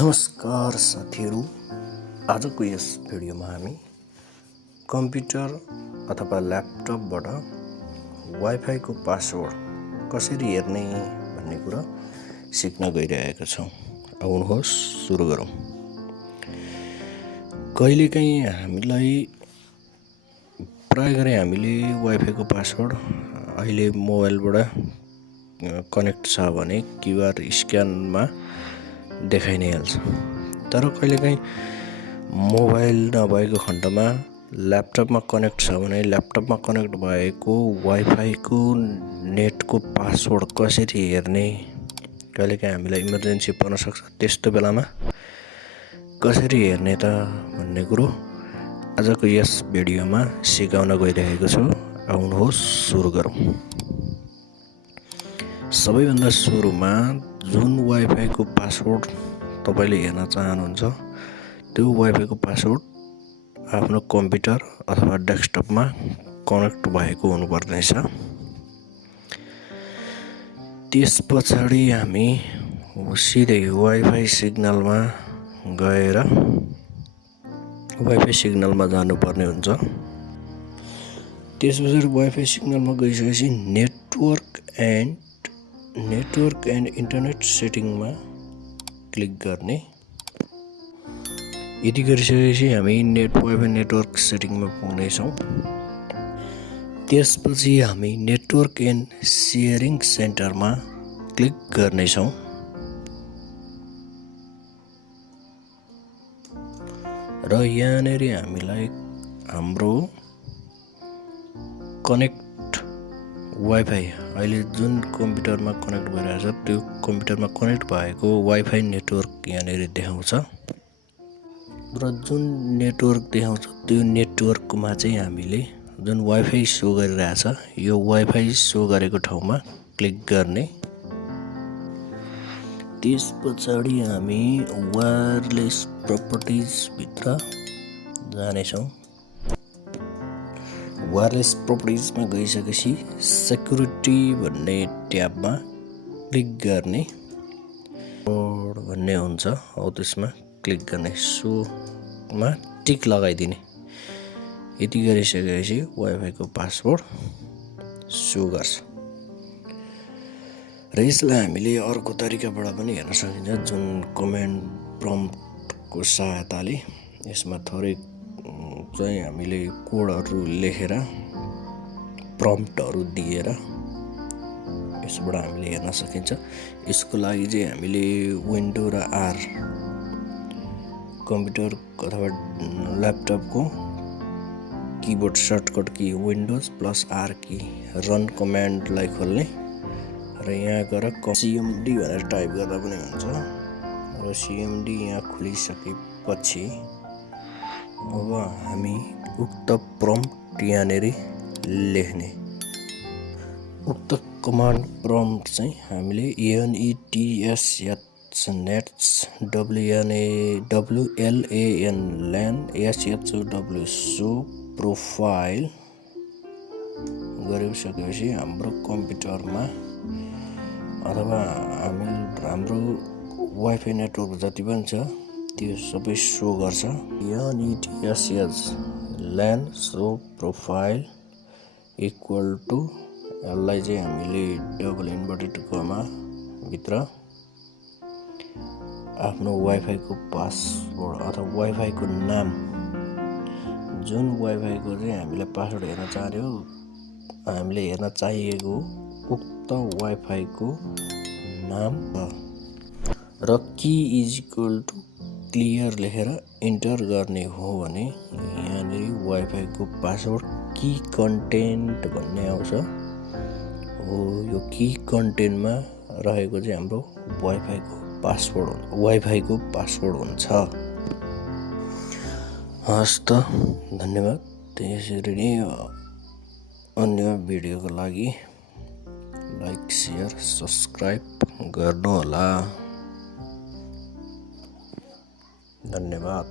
नमस्कार साथीहरू, आजको यस भिडियोमा हामी कम्प्युटर अथवा ल्यापटपबाट वाइफाईको पासवर्ड कसरी हेर्ने भन्ने कुरा सिक्न गइरहेका छौँ। आउनुहोस् सुरु गरौँ। कहिलेकाहीँ प्राय गरी हामीले वाइफाईको पासवर्ड अहिले मोबाइलबाट कनेक्ट छ भने क्युआर स्क्यानमा देखाइ नै हाल्छ। तर कहिलेकाहीँ मोबाइल नभएको खण्डमा ल्यापटपमा कनेक्ट छ भने ल्यापटपमा कनेक्ट भएको वाइफाईको नेटको पासवर्ड कसरी हेर्ने, कहिलेकाहीँ हामीलाई इमर्जेन्सी पर्न सक्छ। त्यस्तो बेलामा कसरी हेर्ने त भन्ने कुरो आजको यस भिडियोमा सिकाउन गइरहेको छु। आउनुहोस् सुरु गरौँ। सबैभन्दा सुरुमा जुन वाइफाईको पासवर्ड तपाईले हेर्न चाहनुहुन्छ त्यो वाइफाईको पासवर्ड आफ्नो कम्प्युटर अथवा डेस्कटपमा कनेक्ट भएको हुनुपर्नेछ। त्यस पछाडि हामी सिधै वाइफाई सिग्नलमा गएर वाइफाई सिग्नलमा जानुपर्ने हुन्छ। त्यसपछि वाइफाई सिग्नलमा गइसकेपछि नेटवर्क एन्ड इन्टरनेट सेटिङमा क्लिक गर्ने। यति गरिसकेपछि हामी वाइफाई नेटवर्क सेटिङमा पुग्नेछौँ। त्यसपछि हामी नेटवर्क एन्ड सेयरिङ सेन्टरमा क्लिक गर्नेछौँ। र यहाँनिर हामीलाई हाम्रो कनेक्ट वाइफाई अहिले जुन कम्प्युटरमा कनेक्ट भइरहेछ त्यो कम्प्युटरमा कनेक्ट भएको वाइफाई नेटवर्क यहाँनिर देखाउँछ। र जुन नेटवर्क देखाउँछ त्यो नेटवर्कमा चाहिँ हामीले जुन वाइफाई सो गरिरहेछ यो वाइफाई सो गरेको ठाउँमा क्लिक गर्ने। त्यस पछाडि हामी वायरलेस प्रपर्टिज भित्र जानेछौँ। वायरलेस प्रपर्टिजमा गइसकेपछि सेक्युरिटी भन्ने ट्याबमा क्लिक गर्ने भन्ने हुन्छ। हो त्यसमा क्लिक गर्ने, सोमा टिक लगाइदिने। यति गरिसकेपछि वाइफाईको पासवर्ड सो गर्छ। र यसलाई हामीले अर्को तरिकाबाट पनि हेर्न सकिन्छ, जुन कमान्ड प्रम्प्टको सहायताले। यसमा थोरै चाहिँ हामीले कोडहरू लेखेर प्रम्प्टहरू दिएर यसबाट हामीले हेर्न सकिन्छ। यसको लागि चाहिँ हामीले विन्डो र आर कम्प्युटर अथवा ल्यापटपको keyboard shortcut key Windows plus R key run कमान्डलाई खोल्ने र यहाँ गएर सिएमडी भनेर टाइप गर्दा पनि हुन्छ। र सिएमडी यहाँ खोलिसकेपछि अब हामी उक्त प्रम्प्ट यहाँनिर लेख्ने। उक्त कमान्ड प्रम्प्ट चाहिँ हामीले WLAN सो प्रोफाइल गरिसकेपछि हाम्रो कम्प्युटरमा अथवा हाम्रो वाइफाई नेटवर्क जति पनि छ त्यो सबै सो गर्छ। LAN सो प्रोफाइल इक्वल टु यसलाई चाहिँ हामीले डबल इन्भर्टेड कमा भित्र आफ्नो वाइफाईको पासवर्ड अथवा वाइफाईको नाम, जुन वाइफाईको चाहिँ हामीले पासवर्ड हेर्न चाह्यौँ, हामीले हेर्न चाहिएको उक्त वाइफाईको नाम र की इज इक्वल टु क्लियर लेखेर इन्टर गर्ने हो भने यहाँनिर वाइफाईको पासवर्ड की कन्टेन्ट भन्ने आउँछ। हो यो की कन्टेन्टमा रहेको चाहिँ हाम्रो वाइफाईको पासवर्ड हुन्छ। हस् त, धन्यवाद। त्यसरी नै अन्य भिडियोको लागि लाइक, सेयर, सब्सक्राइब गर्नुहोला। धन्यवाद।